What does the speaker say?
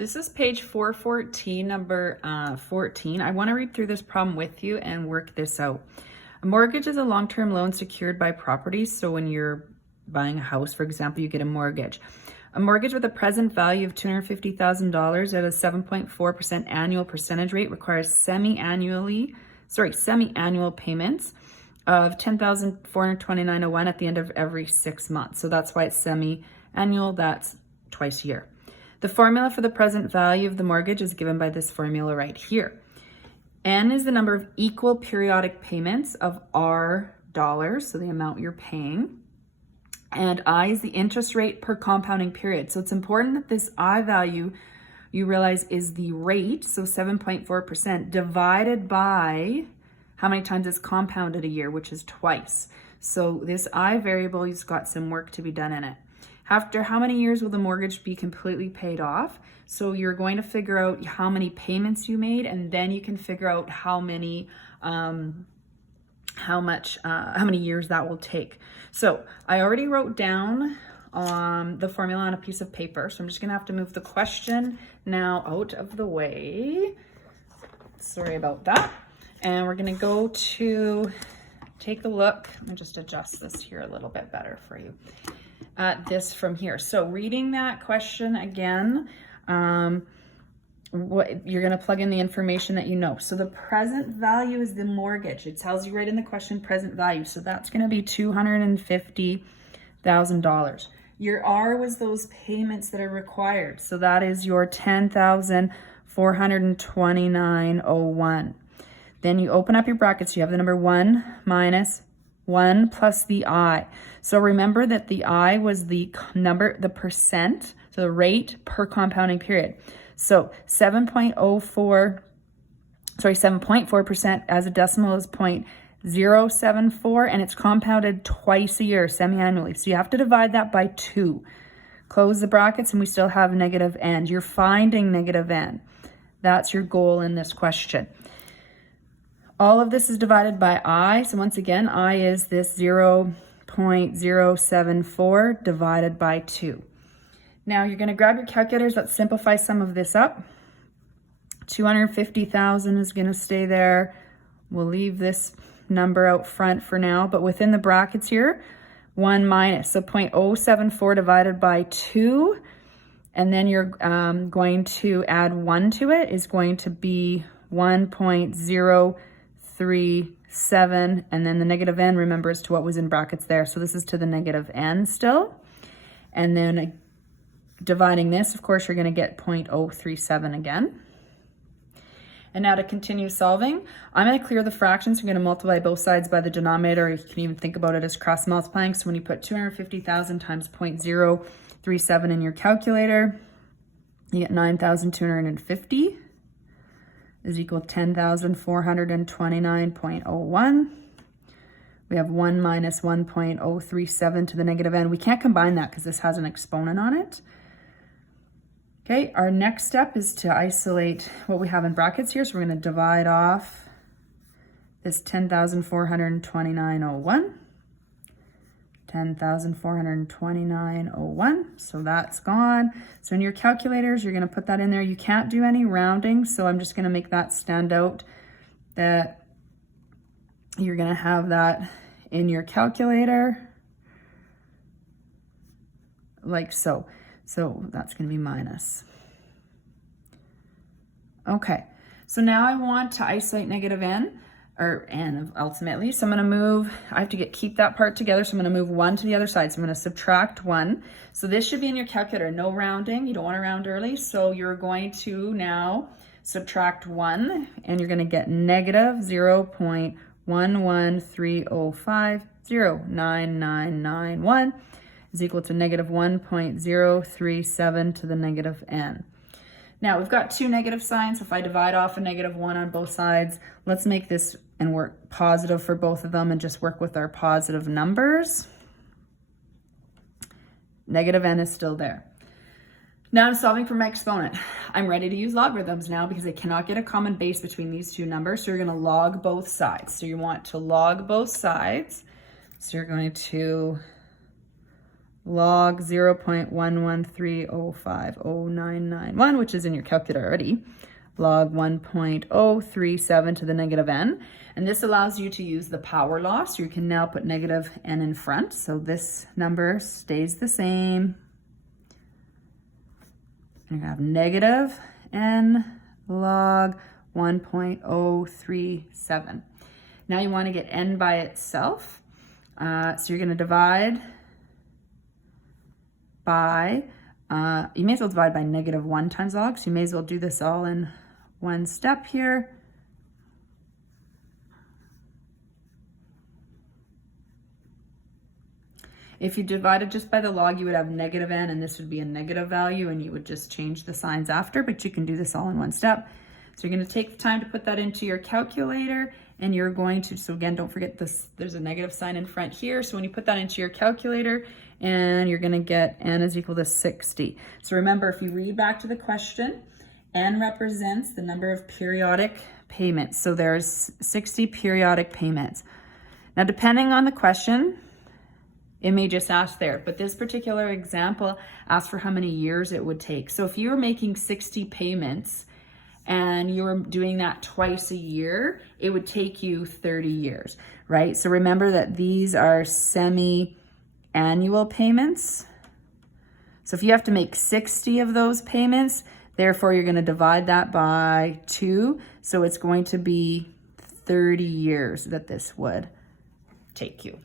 This is page 414, number 14. I want to read through this problem with you and work this out. A mortgage is a long-term loan secured by property. So when you're buying a house, for example, you get a mortgage. A mortgage with a present value of $250,000 at a 7.4% annual percentage rate requires semi-annual payments of $10,429.01 at the end of every 6 months. So that's why it's semi-annual, that's twice a year. The formula for the present value of the mortgage is given by this formula right here. N is the number of equal periodic payments of R dollars, so the amount you're paying. And I is the interest rate per compounding period. So it's important that this I value, you realize, is the rate, so 7.4%, divided by how many times it's compounded a year, which is twice. So this I variable has got some work to be done in it. After how many years will the mortgage be completely paid off? So you're going to figure out how many payments you made, and then you can figure out how many years that will take. So I already wrote down the formula on a piece of paper. So I'm just gonna have to move the question now out of the way. Sorry about that. And we're gonna go to take a look. Let me just adjust this here a little bit better for you. This from here. So reading that question again, what you're going to plug in the information that you know. So the present value is the mortgage. It tells you right in the question present value. So that's going to be $250,000. Your R was those payments that are required. So that is your $10,429.01. Then you open up your brackets. You have the number 1 minus 1 plus the I. So remember that the I was the number, the percent, so the rate per compounding period. So 7.4% as a decimal is 0.074, and it's compounded twice a year, semi-annually. So you have to divide that by 2. Close the brackets and we still have negative n. You're finding negative n. That's your goal in this question. All of this is divided by I. So once again, I is this 0.074 divided by 2. Now you're going to grab your calculators. Let's simplify some of this up. 250,000 is going to stay there. We'll leave this number out front for now, but within the brackets here, 1 minus. So 0.074 divided by 2. And then you're going to add 1 to it is going to be 1.037, and then the negative n, remember, is to what was in brackets there. So this is to the negative n still. And then dividing this, of course, you're going to get 0.037 again. And now to continue solving, I'm going to clear the fractions. You're going to multiply both sides by the denominator. You can even think about it as cross multiplying. So when you put 250,000 times 0.037 in your calculator, you get 9,250 is equal to 10,429.01. We have 1 minus 1.037 to the negative n. We can't combine that because this has an exponent on it. Okay, our next step is to isolate what we have in brackets here. So we're going to divide off this 10,429.01. 10,429.01. So that's gone. So in your calculators, you're going to put that in there. You can't do any rounding, so I'm just going to make that stand out, that you're going to have that in your calculator like so. So that's going to be minus. Okay, so now I want to isolate negative n, or n ultimately. So I'm going to move, I have to keep that part together. So I'm going to move 1 to the other side. So I'm going to subtract 1. So this should be in your calculator. No rounding. You don't want to round early. So you're going to now subtract 1, and you're going to get negative 0.11305099991 is equal to negative 1.037 to the negative n. Now we've got 2 negative signs. If I divide off a negative 1 on both sides, let's make this and work positive for both of them and just work with our positive numbers. Negative n is still there. Now I'm solving for my exponent. I'm ready to use logarithms now because I cannot get a common base between these two numbers. So you're going to log both sides. So you want to log both sides. So you're going to log 0.113050991, which is in your calculator already, log 1.037 to the negative n. And this allows you to use the power law, so you can now put negative n in front. So this number stays the same. And you have negative n log 1.037. Now you want to get n by itself. So you're going to divide by, you may as well divide by -1 times log. So you may as well do this all in one step here. If you divided just by the log, you would have negative n, and this would be a negative value, and you would just change the signs after, but you can do this all in one step. So you're going to take the time to put that into your calculator, and you're going to, so again, don't forget this, there's a negative sign in front here. So when you put that into your calculator, and you're going to get n is equal to 60. So remember, if you read back to the question, n represents the number of periodic payments. So there's 60 periodic payments. Now, depending on the question, it may just ask there, but this particular example asks for how many years it would take. So if you were making 60 payments and you were doing that twice a year, it would take you 30 years, right? So remember that these are semi-annual payments. So if you have to make 60 of those payments, therefore you're going to divide that by 2. So it's going to be 30 years that this would take you.